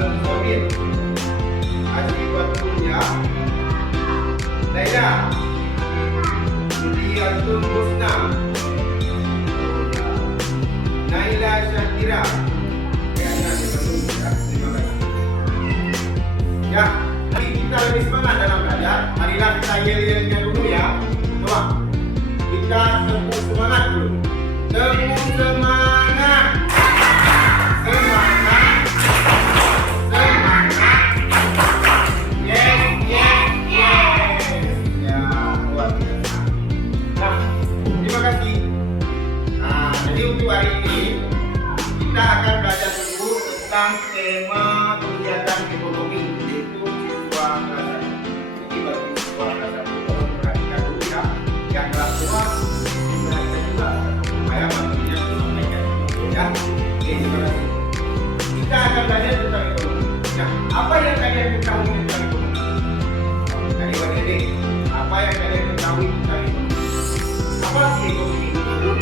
Al-Mumin, Azibatullah, Laila, Juliatul Husna, Naila Syakira. Ya, mari kita lebih semangat dalam belajar. Marilah kita yel-yelnya dulu ya. Coba kita tepuk semangat dulu. Tepuk semangat. Semangat. Semangat. Yes, yes, yes. Ya, luar biasa. Nah, terima kasih. Nah, jadi untuk hari ini kita akan belajar dulu tentang tema kegiatan ekonomi, yaitu siswa kelas 1. Jadi bagi siswa kelas 1 tolong perhatikan dulu ya. Yang kelas 2 perhatikan juga supaya materinya disampaikan ya. Oke, terima kasih. Kita akan belajar tentang ekonomi. Nah, apa yang kalian ketahui tentang ekonomi? Dari WDD, apa yang kalian ketahui tentang ekonomi? Apa sih ekonomi itu?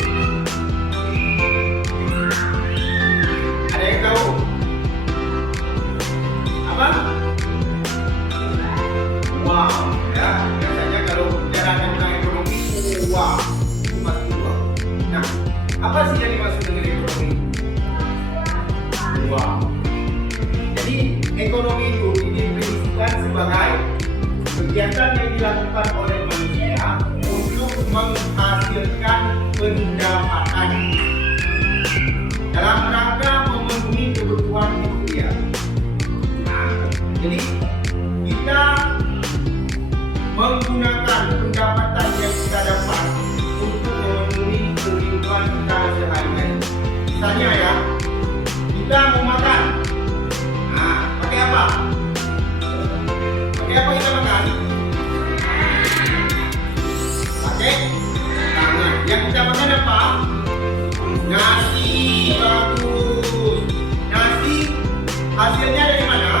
Ada yang tahu? Apa? Wow, ya. Biasanya kalau bicara tentang ekonomi, wow, itu pasti uang. Nah, apa sih yang dimaksud dengan ekonomi? Wow. Jadi ekonomi itu didefinisikan sebagai kegiatan yang dilakukan oleh manusia untuk menghasilkan pendapatan dalam rangka memenuhi kebutuhan hidup dia. Nah, jadi kita menggunakan pendapatan yang kita dapat untuk memenuhi kehidupan kita sehari-hari. Misalnya ya, kita mau makan. Nah, pakai apa? Pakai apa kita makan? Pakai tangan. Yang kita makan apa? Nasi. Bagus. Nasi hasilnya dari mana?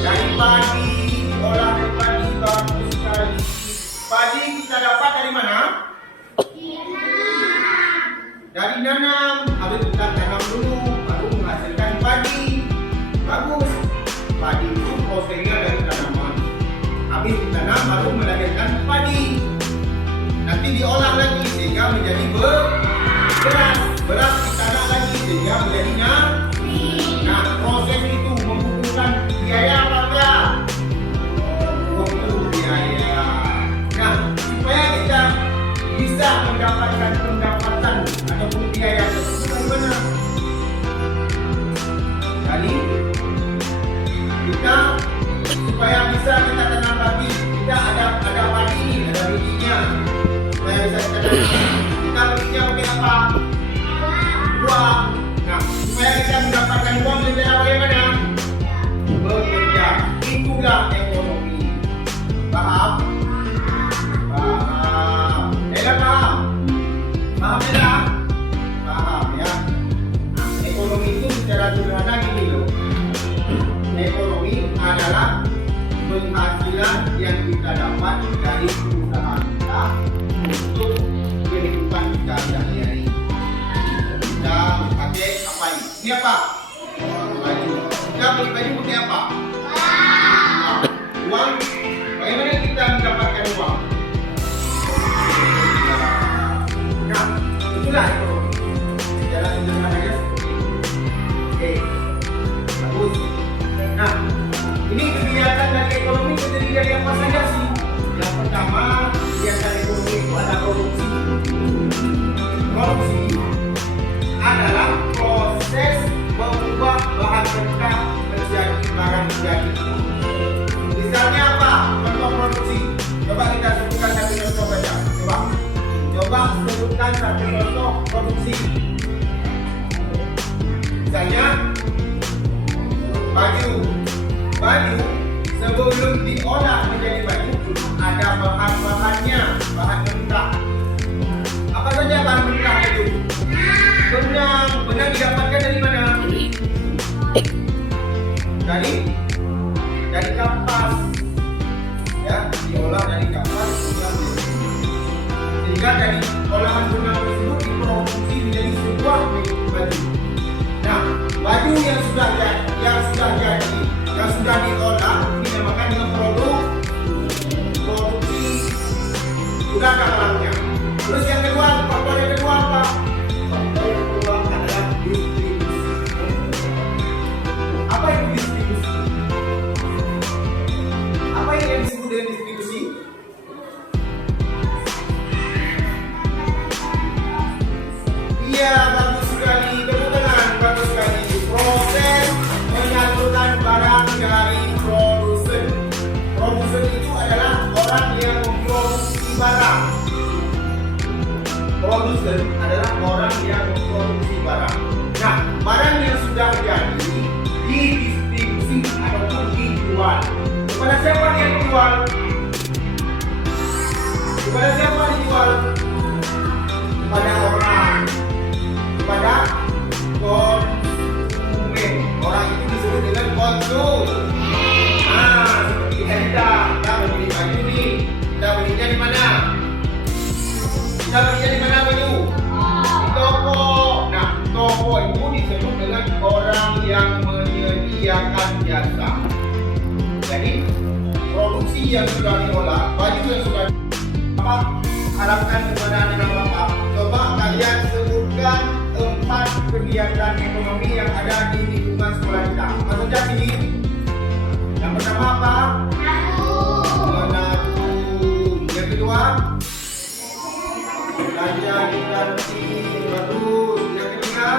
Dari padi. Diolah dari padi. Bagus sekali. Padi kita dapat dari mana? Dari nanam. Habis kita tanam dulu, baru menghasilkan padi. Bagus. Padi itu prosesnya dari tanaman. Habis ditanam baru melahirkan padi. Nanti diolah lagi sehingga menjadi beras. Beras ditanam lagi sehingga menjadi nasi. Nah, proses itu membutuhkan biaya apa enggak? Butuh biaya. Nah, supaya kita bisa mendapatkan pendapatan ataupun biaya tersebut dari mana? Jadi kita supaya bisa kita tanam padi, kita ada padi ini, ada bijinya. Supaya bisa kita tanam, kita bijinya pakai apa? Uang. Nah, supaya kita mendapatkan uang dari cara bagaimana? Bekerja. Itulah ekonomi. Paham? Paham. Ella paham? Paham ya? Paham ya. Nah, ekonomi itu secara sederhana gini loh. Ekonomi adalah penghasilan yang kita dapat dari usaha kita untuk kehidupan kita sehari-hari. Kita pakai apa ini? Ini apa? Baju. Kita beli baju pakai apa? Uang. Bagaimana kita mendapatkan uang? Nah, itulah ekonomi. Secara sederhananya seperti itu. Oke, bagus. Nah, ini kegiatan dari ekonomi terdiri dari apa saja sih? Yang pertama, kegiatan ekonomi itu ada produksi. Produksi adalah proses mengubah bahan mentah menjadi barang jadi. Misalnya apa? Contoh produksi. Coba kita sebutkan satu contoh saja. Coba sebutkan satu contoh produksi. Misalnya baju sebelum diolah menjadi baju ada bahan-bahannya, bahan mentah. Apa saja bahan mentah itu? Benang didapatkan dari mana? Dari kapas, ya, diolah dari kapas sehingga dari olahan benang tersebut diproduksi menjadi sebuah baju. Nah, baju yang sudah jadi, yang sudah diolah dinamakan dengan produksi sudah katalognya. Terus yang kedua, faktor yang kedua apa? Faktor yang kedua adalah distribusi. Apa itu distribusi? Apa yang disebut dengan distribusi? Iya, bagus sekali. Tepuk tangan, bagus sekali. Proses menyalurkan barang dari produsen. Produsen itu adalah orang yang memproduksi barang. Produsen adalah orang yang memproduksi barang. Nah, barang yang sudah jadi didistribusi ataupun dijual. Kepada siapa dia dijual? Kepada siapa dijual? Kepada orang, kepada konsumen. Orang itu disebut dengan konsul. Nah, seperti kita beli baju nih, kita belinya di mana? Kita belinya di mana baju? Di toko. Nah, toko itu disebut dengan orang yang menyediakan jasa. Jadi, produksi yang sudah diolah, baju yang sudah apa? Harapkan kepada anak bapak. Coba kalian sebutkan 4 kegiatan ekonomi yang ada di lingkungan sekolah kita. Apa saja sini? Yang pertama apa? Menabung. Yang kedua? Belanja di kantin. Bagus. Yang ketiga?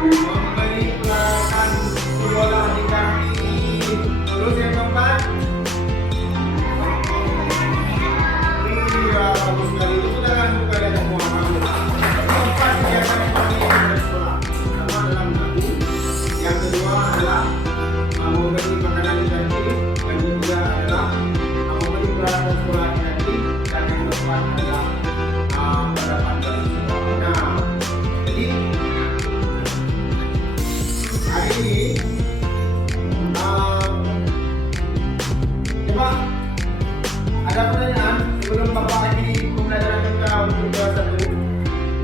Membeli peralatan sekolah di kantin. Terus yang keempat? Iya, bagus sekali. Itu jangan buka dari semua kamu. Keempat kegiatan ekonomi yang ada di sekolah. Pertama adalah menabung. Yang kedua adalah membeli makanan di kantin. Yang ketiga adalah membeli peralatan sekolah di kantin. Dan yang keempat adalah pendapatan sekolah. Nah, jadi hari ini coba ada pertanyaan sebelum Bapak lagi pembelajaran kita untuk kelas 1.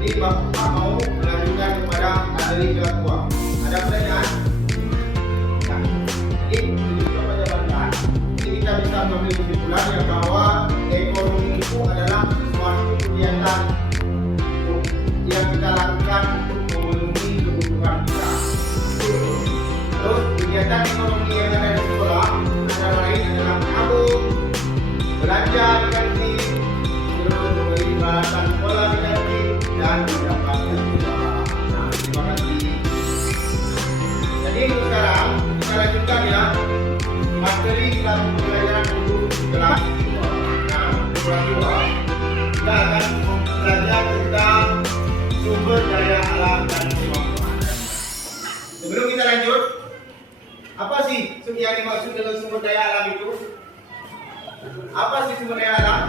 Ini Bapak mau melanjutkan kepada materi kelas 2. Ada pertanyaan? Nah, jadi kita baca-baca. Jadi kita bisa mengambil kesimpulan yang bahwa ekonomi itu adalah suatu kegiatan yang kita lakukan untuk memenuhi kebutuhan kita. Terus kegiatan ekonomi yang ada di sekolah antara lain adalah menabung, belanja di kantin, terus membeli peralatan sekolah di kantin, dan mendapatkan uang. Nah, terima kasih. Jadi untuk sekarang kita lanjutkan ya materi kelas pembelajaran untuk kelas 2. Nah, kelas 2 kita akan belajar tentang sumber daya alam dan kemampuan. Sebelum kita lanjut, apa sih yang dimaksud dengan sumber daya alam itu? Apa sih sumber daya alam?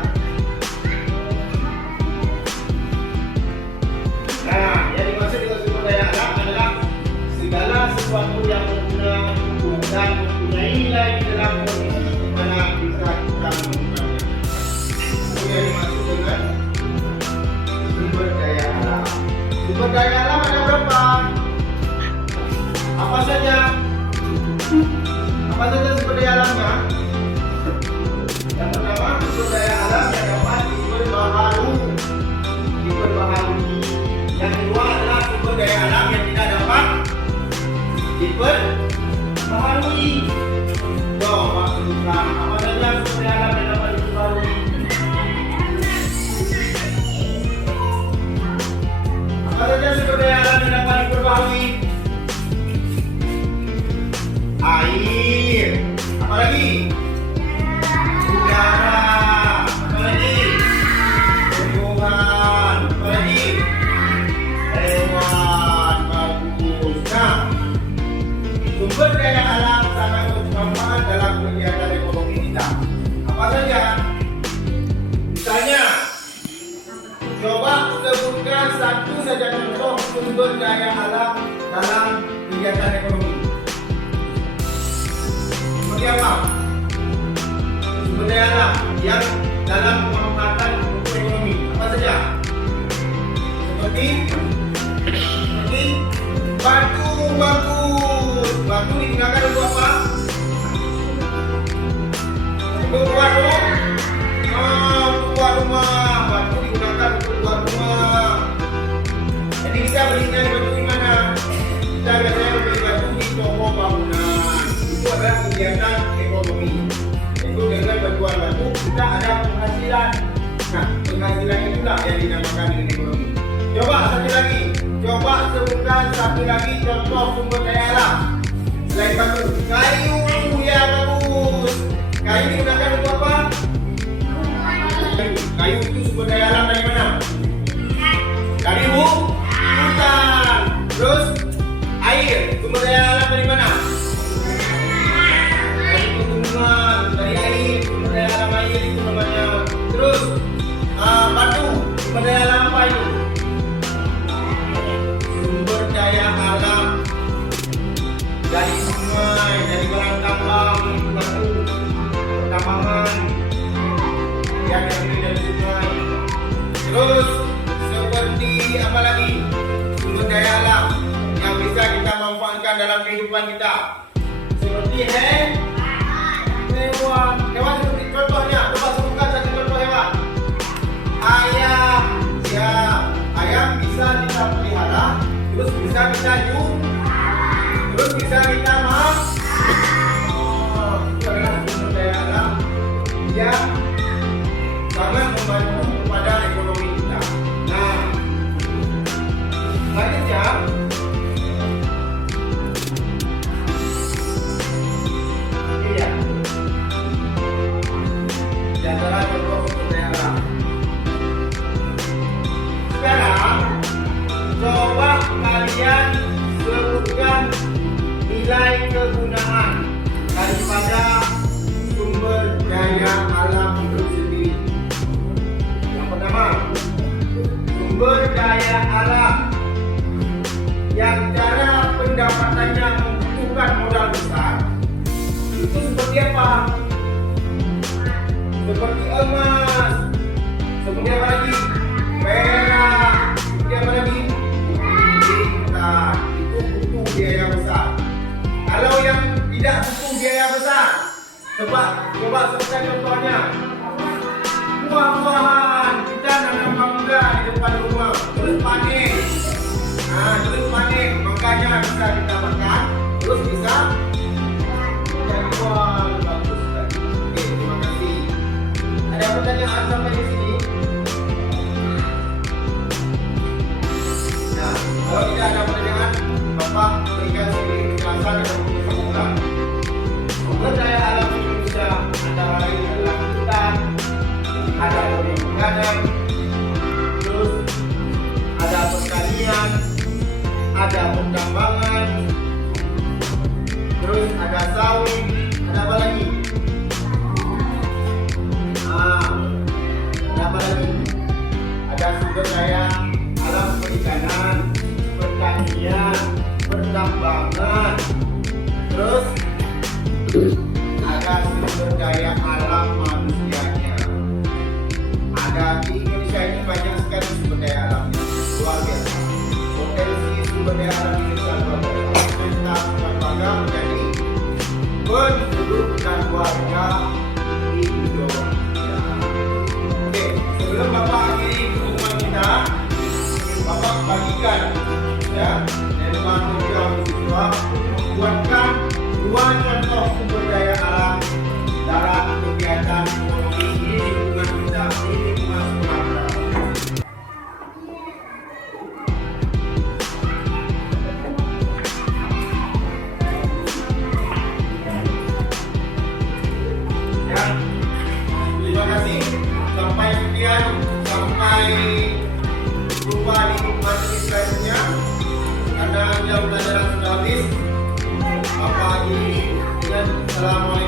Nah, yang dimaksud dengan sumber daya alam adalah segala sesuatu yang berguna dan mempunyai nilai di dalam kondisi di mana bisa kita menggunakannya. Itu yang dimaksud dengan sumber daya alam. Sumber daya alam ada berapa? Apa saja? Apa saja sumber daya alamnya? Yang pertama, sumber daya alam yang dapat diperbaharui. Yang kedua adalah sumber daya alam yang tidak dapat diperbaharui. Coba sebutkan apa saja sumber daya alam yang dapat diperbaharui. Apa saja sumber daya alam yang dapat diperbaharui? Air. Apa lagi? Udara. Apa lagi? Tumbuhan. Apa lagi? Hewan. Bagus. Nah, sumber daya alam sangat bermanfaat dalam kegiatan ekonomi kita. Apa saja? Misalnya, coba sebutkan satu saja contoh sumber daya alam dalam kegiatan ekonomi. Seperti apa? Sumber daya alam yang dalam pemanfaatan ekonomi apa saja? Seperti bagus. Batu digunakan untuk apa? Untuk buat rumah. Untuk buat rumah. Batu digunakan untuk buat rumah. Jadi kita belinya di batu di mana? Kita biasanya beli batu di toko bangunan. Itu adalah kegiatan ekonomi. Itu dengan bantuan batu kita ada penghasilan. Nah, penghasilan itulah yang dinamakan dengan ekonomi. Coba satu lagi. Coba sebutkan satu lagi contoh sumber daya alam selain batu. Kayu, ya bagus. Kayu digunakan untuk apa? Kayu itu sumber daya alam dari mana? Dari hutan. Terus air, sumber daya alam dari mana? Dari pegunungan, dari air, sumber daya alam air itu namanya. Terus batu, sumber daya alam apa itu? Sumber daya alam dari sungai, dari barang tambang, batu, pertambangan yang diambil dari sungai. Terus seperti apa lagi? Sumber daya alam yang bisa kita manfaatkan dalam kehidupan kita. Seperti hewan. Hewan seperti contohnya, coba sebutkan satu contoh hewan. Ayam, ya. Ayam bisa kita pelihara, terus bisa kita jual, terus bisa kita makan. Itu adalah sumber daya alam yang sangat membantu kepada ekonomi kita. Nah, selanjutnya ini ya, di antara contoh sumber daya alam. Sekarang coba kalian sebutkan nilai kegunaan daripada sumber daya alam itu sendiri. Yang pertama, sumber daya alam yang cara pendapatannya membutuhkan modal besar. Itu seperti apa? Seperti emas, seperti apa lagi? Perak, seperti apa lagi? Bintang. Itu butuh biaya besar. Kalau yang tidak butuh biaya besar, coba sebutkan contohnya. Buah-buahan, kita nanam mangga di depan rumah, terus panen. Nah, terus panen, mangganya bisa kita makan, terus bisa jadi uang. Bagus sekali. Oke, terima kasih. Ada pertanyaan sampai di sini? Nah, kalau tidak ada pertanyaan, Bapak berikan sedikit penjelasan dan mengulang. Sumber daya alam Indonesia antara lain adalah hutan, ada perikanan, terus ada pertanian, ada pertambangan, terus ada sawit, ada apa lagi? Ada apa lagi? Ada sumber daya alam perikanan, pertanian, pertambangan, terus ada sumber daya alam manusianya. Ada di Indonesia ini banyak sekali sumber daya alamnya, luar biasa. Potensi sumber daya alam Indonesia luar biasa. Kita berbangga menjadi penduduk dan warga di Indonesia. Oke, sebelum Bapak akhiri pertemuan kita, Bapak bagikan ya teman siswa membuatkan 2 contoh sumber daya alam dalam kegiatan ekonomi di lingkungan kita, di lingkungan Sumatera. Ya, terima kasih. Sampai sekian, sampai jumpa di materi selanjutnya. Karena jam pelajaran sudah habis, Bapak akhiri dengan assalamualaikum.